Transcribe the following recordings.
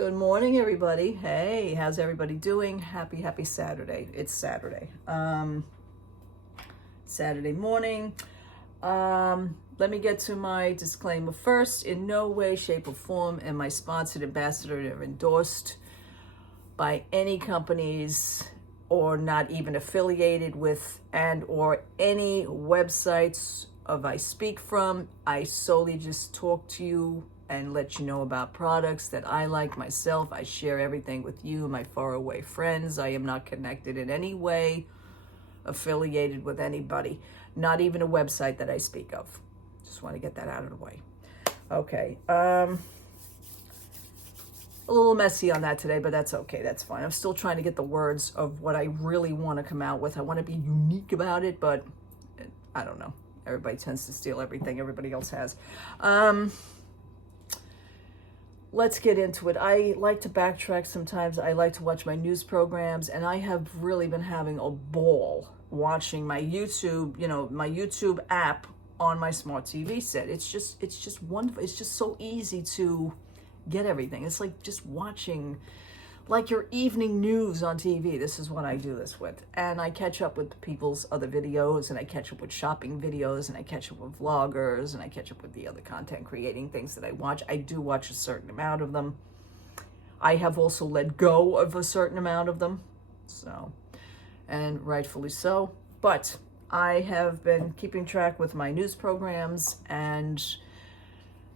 Good morning, everybody. Hey, how's everybody doing? Happy Saturday. It's Saturday. Saturday morning. Let me get to my disclaimer first. In no way, shape, or form am I sponsored, ambassador, or endorsed by any companies or not even affiliated with and or any websites of I speak from. I solely just talk to you and let you know about products that I like myself. I share everything with you, my faraway friends. I am not connected in any way, affiliated with anybody, not even a website that I speak of. Just want to get that out of the way. Okay. A little messy on that today, but that's okay. That's fine. I'm still trying to get the words of what I really want to come out with. I want to be unique about it, but I don't know. Everybody tends to steal everything everybody else has. Let's get into it. I like to backtrack sometimes. I like to watch my news programs, and I have really been having a ball watching my YouTube, my YouTube app on my smart TV set. It's just wonderful. It's just so easy to get everything. It's like just watching like your evening news on TV. This is what I do this with. And I catch up with people's other videos, and I catch up with shopping videos, and I catch up with vloggers, and I catch up with the other content creating things that I watch. I do watch a certain amount of them. I have also let go of a certain amount of them. So, and rightfully so. But I have been keeping track with my news programs, and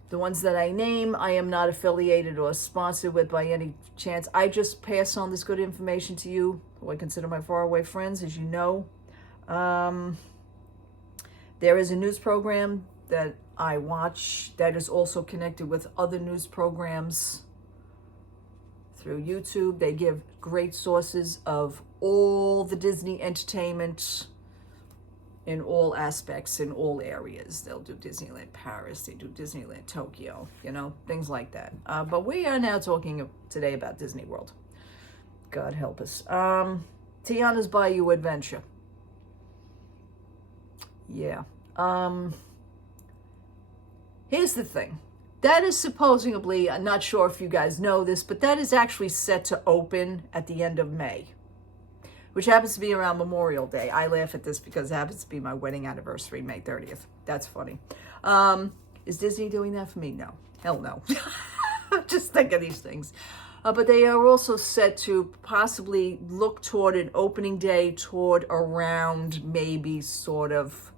the ones that I name, I am not affiliated or sponsored with by any chance. I just pass on this good information to you, who I consider my faraway friends, as you know. There is a news program that I watch that is also connected with other news programs through YouTube. They give great sources of all the Disney entertainment in all aspects, in all areas. They'll do Disneyland Paris, they do Disneyland Tokyo, things like that. But we are now talking today about Disney World. God help us. Tiana's Bayou Adventure. Yeah. Here's the thing. That is supposedly, I'm not sure if you guys know this, but that is actually set to open at the end of May, which happens to be around Memorial Day. I laugh at this because it happens to be my wedding anniversary, May 30th. That's funny. Is Disney doing that for me? No. Hell no. Just think of these things. But they are also set to possibly look toward an opening day toward around maybe sort of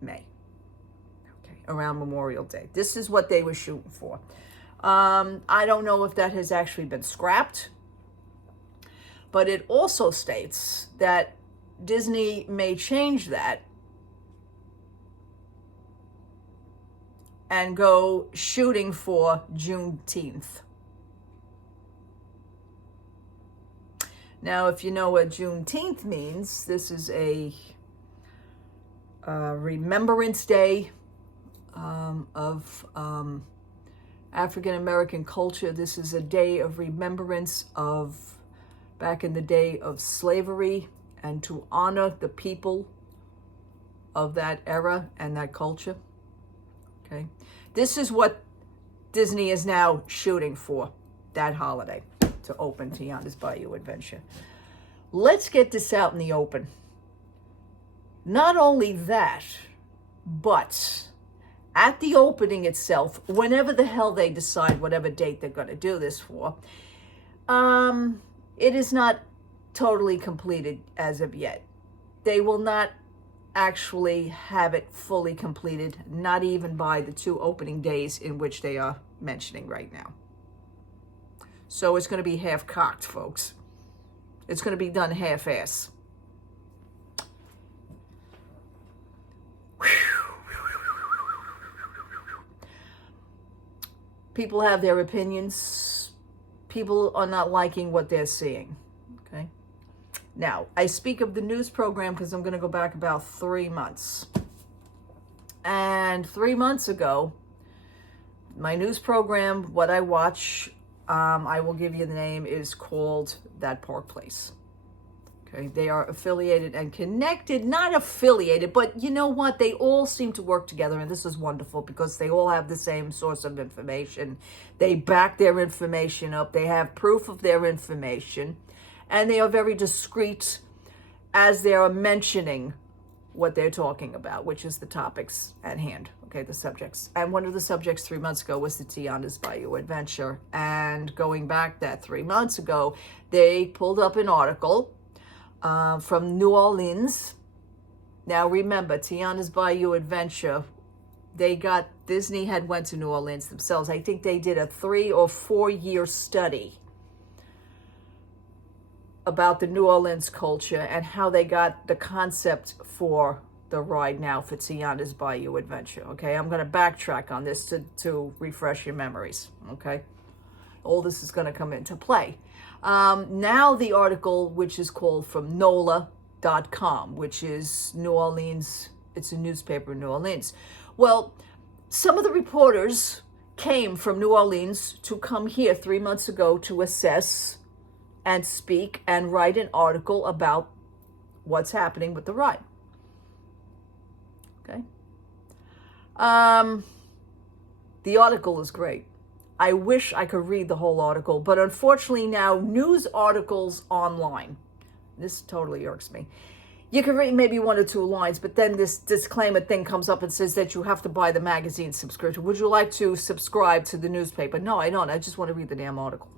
May. Okay, around Memorial Day. This is what they were shooting for. I don't know if that has actually been scrapped. But it also states that Disney may change that and go shooting for Juneteenth. Now, if you know what Juneteenth means, this is a Remembrance Day of African American culture. This is a day of remembrance of back in the day of slavery, and to honor the people of that era and that culture. Okay. This is what Disney is now shooting for, that holiday, to open Tiana's Bayou Adventure. Let's get this out in the open. Not only that, but at the opening itself, whenever the hell they decide whatever date they're going to do this for, it is not totally completed as of yet. They will not actually have it fully completed, not even by the 2 opening days in which they are mentioning right now. So it's going to be half-cocked, folks. It's going to be done half-ass. People have their opinions. People are not liking what they're seeing, okay? Now, I speak of the news program because I'm going to go back about 3 months. And 3 months ago, my news program, what I watch, I will give you the name, is called That Park Place. Okay, they are affiliated and connected, not affiliated, but you know what? They all seem to work together, and this is wonderful because they all have the same source of information. They back their information up. They have proof of their information, and they are very discreet as they are mentioning what they're talking about, which is the topics at hand, okay, the subjects. And one of the subjects 3 months ago was the Tiana's Bayou adventure. And going back that 3 months ago, they pulled up an article from New Orleans. Now remember, Tiana's Bayou adventure, Disney had went to New Orleans themselves. I think they did a 3 or 4 year study about the New Orleans culture and how they got the concept for the ride now for Tiana's Bayou adventure. Okay, I'm going to backtrack on this to refresh your memories. Okay, all this is going to come into play. Now the article, which is called from NOLA.com, which is New Orleans, it's a newspaper in New Orleans. Well, some of the reporters came from New Orleans to come here 3 months ago to assess and speak and write an article about what's happening with the ride. Okay. The article is great. I wish I could read the whole article, but unfortunately now news articles online, this totally irks me. You can read maybe 1 or 2 lines, but then this disclaimer thing comes up and says that you have to buy the magazine subscription. Would you like to subscribe to the newspaper? No, I don't. I just want to read the damn article.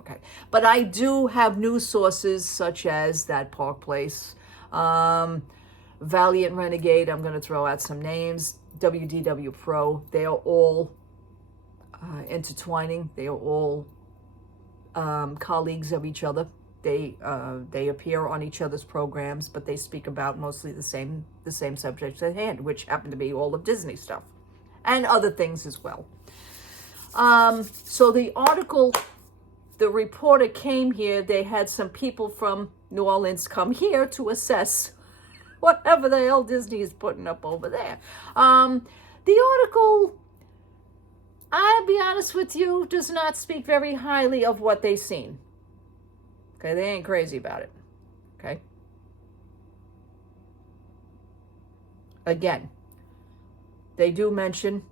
Okay. But I do have news sources such as that Park Place, Valiant Renegade, I'm going to throw out some names, WDW Pro. They are all intertwining. They are all colleagues of each other. They appear on each other's programs, but they speak about mostly the same subjects at hand, which happen to be all of Disney stuff and other things as well. So the article, the reporter came here. They had some people from New Orleans come here to assess whatever the hell Disney is putting up over there. The article, I'll be honest with you, does not speak very highly of what they've seen. Okay, they ain't crazy about it. Okay. Again, they do mention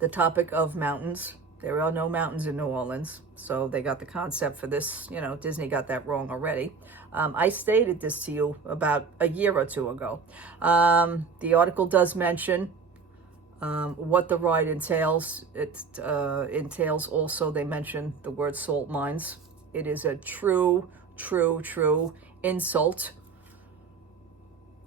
the topic of mountains. There are no mountains in New Orleans, so they got the concept for this. You know, Disney got that wrong already. I stated this to you about a year or 2 ago. The article does mention what the ride entails. It entails also, they mention the word salt mines. It is a true insult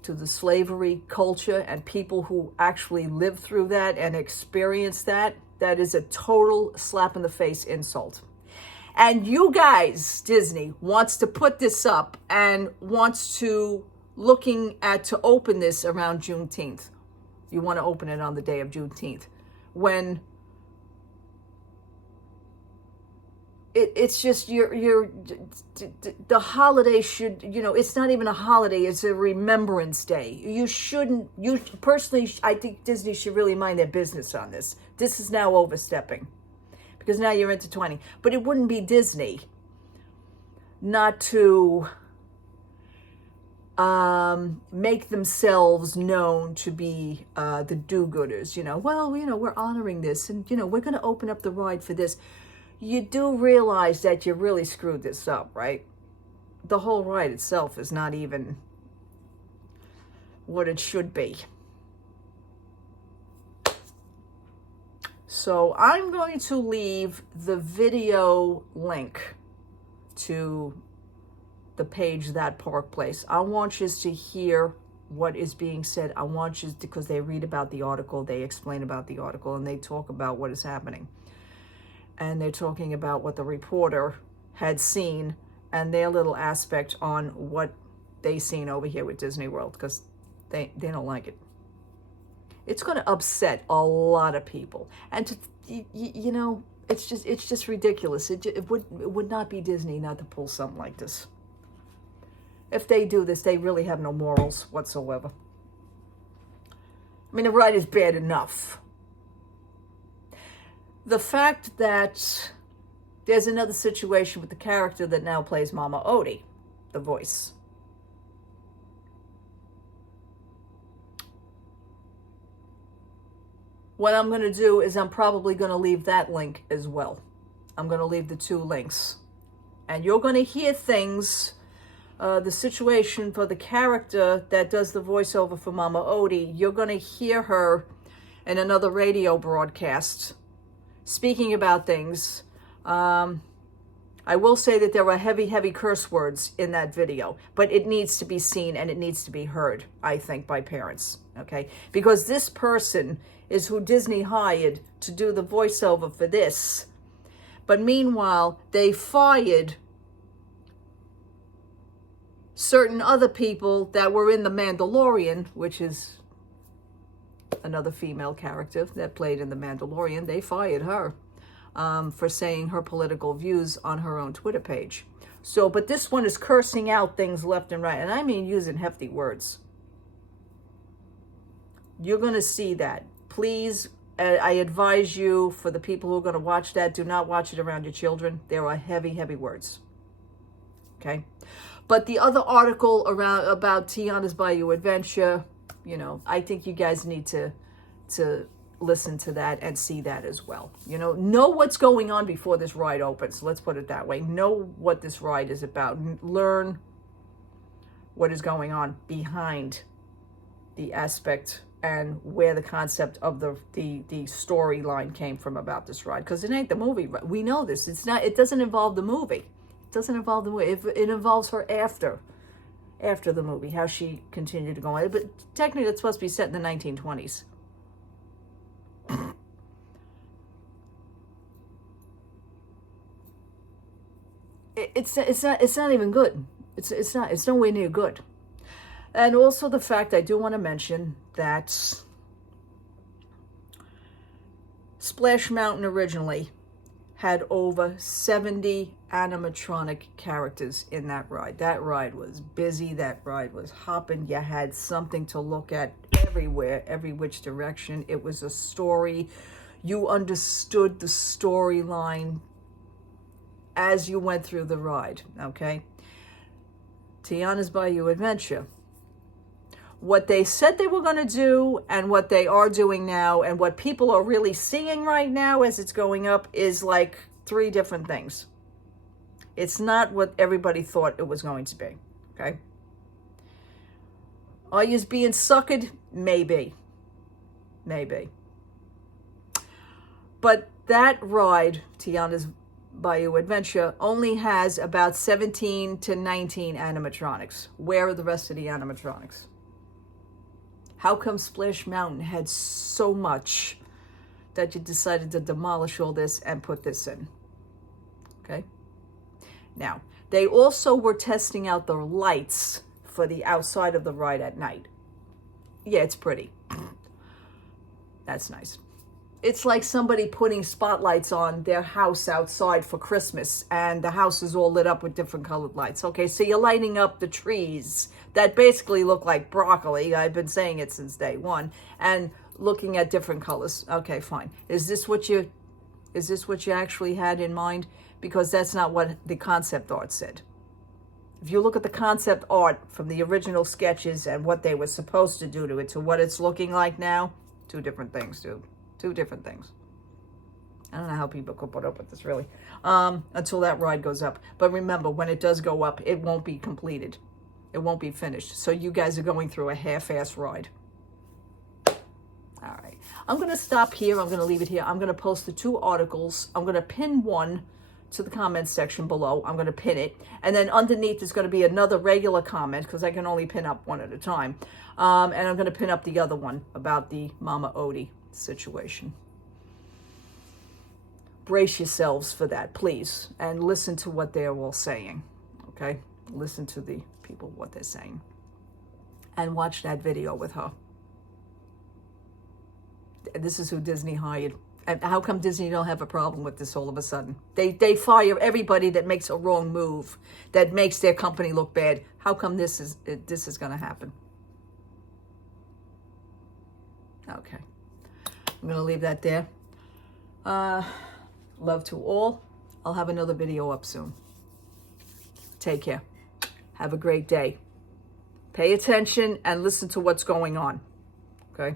to the slavery culture and people who actually lived through that and experienced that. That is a total slap in the face insult. And you guys, Disney, wants to put this up and wants to to open this around Juneteenth. You want to open it on the day of Juneteenth, when it's just the holiday should, it's not even a holiday, it's a remembrance day. You personally, I think Disney should really mind their business on this. This is now overstepping, because now you're intertwining. But it wouldn't be Disney not to make themselves known to be the do-gooders. We're honoring this, and we're going to open up the ride for this. You do realize that you really screwed this up, right? The whole ride itself is not even what it should be. So I'm going to leave the video link to the page, That Park Place. I want you to hear what is being said. I want you, because they read about the article, they explain about the article, and they talk about what is happening. And they're talking about what the reporter had seen and their little aspect on what they seen over here with Disney World, because they don't like it. It's going to upset a lot of people. And it's just ridiculous. It would not be Disney not to pull something like this. If they do this, they really have no morals whatsoever. I mean, the ride is bad enough. The fact that there's another situation with the character that now plays Mama Odie. the voice. What I'm going to do is I'm probably going to leave that link as well. I'm going to leave the 2 links. And you're going to hear things, the situation for the character that does the voiceover for Mama Odie, you're going to hear her in another radio broadcast speaking about things. I will say that there are heavy, heavy curse words in that video, but it needs to be seen and it needs to be heard, I think, by parents, okay? Because this person is who Disney hired to do the voiceover for this. But meanwhile, they fired certain other people that were in The Mandalorian, which is another female character that played in The Mandalorian. They fired her for saying her political views on her own Twitter page. So, but this one is cursing out things left and right. And I mean using hefty words. You're going to see that. Please, I advise you, for the people who are going to watch that, do not watch it around your children. There are heavy, heavy words. Okay? But the other article about Tiana's Bayou Adventure, you know, I think you guys need to listen to that and see that as well. You know what's going on before this ride opens. Let's put it that way. Know what this ride is about. Learn what is going on behind the aspect and where the concept of the storyline came from about this ride. Because it ain't the movie. We know this. It doesn't involve the movie. It doesn't involve the movie. It involves her after the movie, how she continued to go on. But technically, it's supposed to be set in the 1920s. It's not even good. It's nowhere near good. And also the fact, I do want to mention that Splash Mountain originally had over 70 animatronic characters in that ride. That ride was busy. That ride was hopping. You had something to look at everywhere, every which direction. It was a story. You understood the storyline as you went through the ride, okay? Tiana's Bayou Adventure. What they said they were going to do and what they are doing now and what people are really seeing right now as it's going up is like 3 different things. It's not what everybody thought it was going to be, okay? Are you being suckered? Maybe. Maybe. But that ride, Tiana's Bayou Adventure, only has about 17 to 19 animatronics. Where are the rest of the animatronics? How come Splash Mountain had so much that you decided to demolish all this and put this in? Okay. Now, they also were testing out the lights for the outside of the ride at night. Yeah, it's pretty. That's nice. It's like somebody putting spotlights on their house outside for Christmas and the house is all lit up with different colored lights. Okay, so you're lighting up the trees that basically look like broccoli. I've been saying it since day one. And looking at different colors. Okay, fine. Is this what you actually had in mind? Because that's not what the concept art said. If you look at the concept art from the original sketches and what they were supposed to do to it to what it's looking like now, 2 different things, dude. 2 different things. I don't know how people could put up with this, really, until that ride goes up. But remember, when it does go up, it won't be completed. It won't be finished. So you guys are going through a half-ass ride. All right. I'm going to stop here. I'm going to leave it here. I'm going to post the 2 articles. I'm going to pin one to the comments section below. I'm going to pin it. And then underneath is going to be another regular comment because I can only pin up one at a time. And I'm going to pin up the other one about the Mama Odie situation. Brace yourselves for that, please, and listen to what they're all saying, okay? Listen to the people, what they're saying, and watch that video with her. This is who Disney hired. And how come Disney don't have a problem with this all of a sudden? They fire everybody that makes a wrong move, that makes their company look bad. How come this is going to happen? Okay. I'm going to leave that there. Love to all. I'll have another video up soon. Take care. Have a great day. Pay attention and listen to what's going on. Okay?